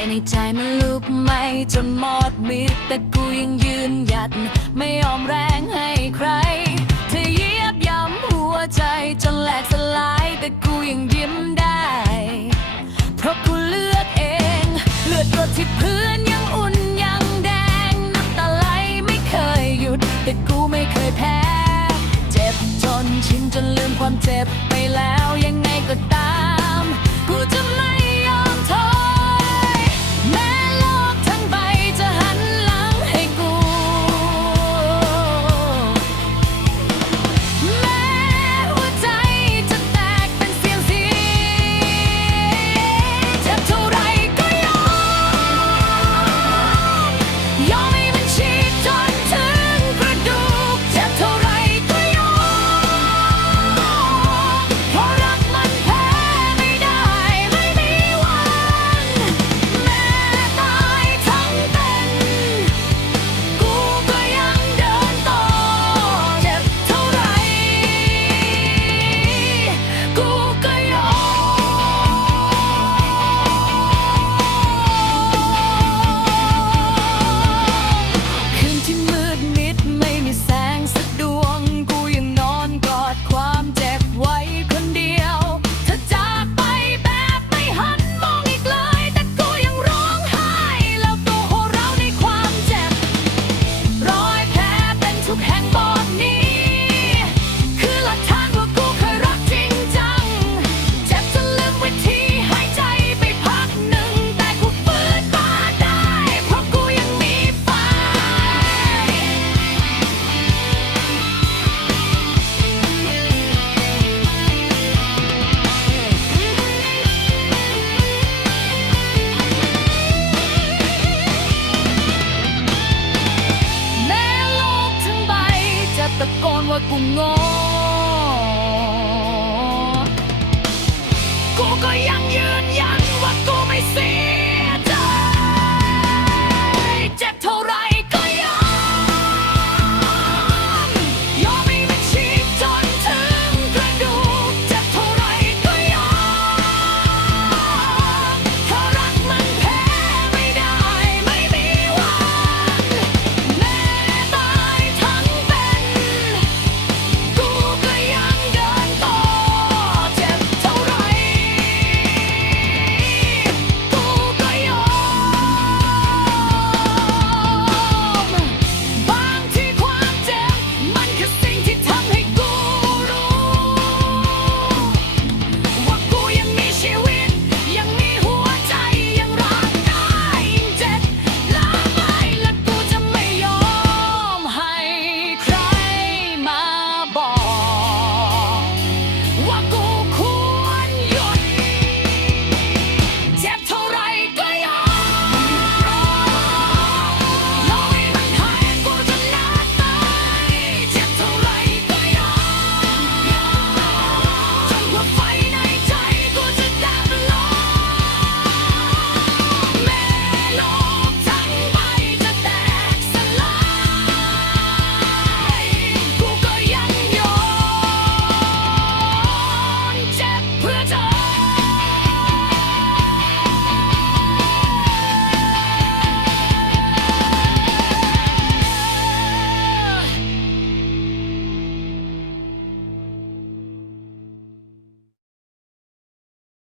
ในใจมันลุกไหมจนหมดมิดแต่กูยังยืนหยัด ไม่ยอมแรงให้ใคร เธอเยียบย้ำหัวใจจนแหลกสลาย แต่กูยังยิ้มได้ เพราะกูเลือกเอง เลือดรดที่พื้นยังอุ่นยังแดงน้ำตาไหลไม่เคยหยุด แต่กูไม่เคยแพ้ เจ็บจนชินจนลืมความเจ็บไปแล้วยัง ตะโกนว่ากูงง